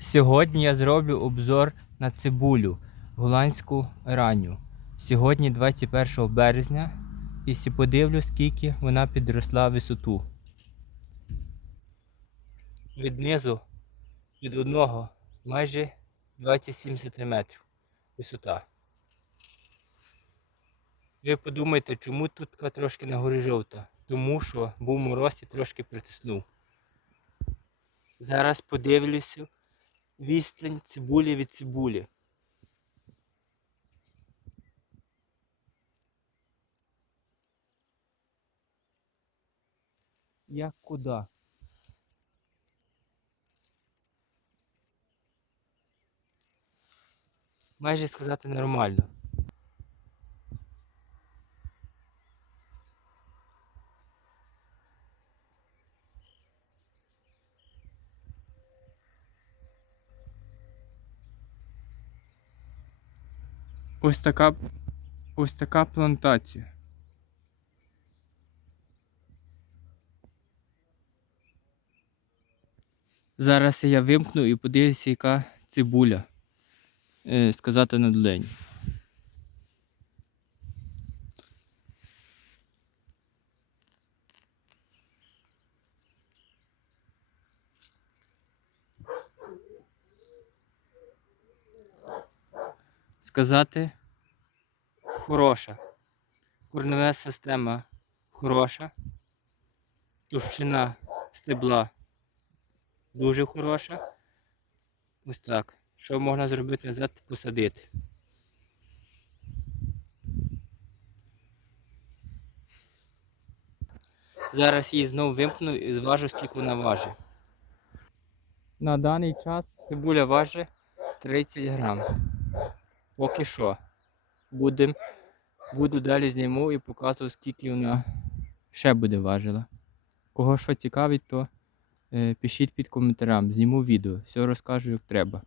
Сьогодні я зроблю обзор на цибулю голландську ранню. Сьогодні 21 березня і подивлю, скільки вона підросла висоту. Від низу від одного майже 27 см висота. Ви подумайте, чому тут трошки нагорі жовта? Тому що був мороз і трошки притиснув. Зараз подивлюся відстань цибулі від цибулі. Як куди? Майже сказати нормально. Ось така, ось така плантація. Зараз я вимкну і подивлюся, яка цибуля. Е, сказати на долені. Сказати хороша. Корнева система хороша. Товщина стебла дуже хороша. Ось так. Що можна зробити назад? Посадити. Зараз її знову вимкну і зважу, скільки вона важить. На даний час цибуля важить 30 грам. Поки що. Будем, буду далі зніму і показую, скільки вона ще буде важила. Кого що цікавить, то е, пишіть під коментарем, зніму відео, все розкажу як треба.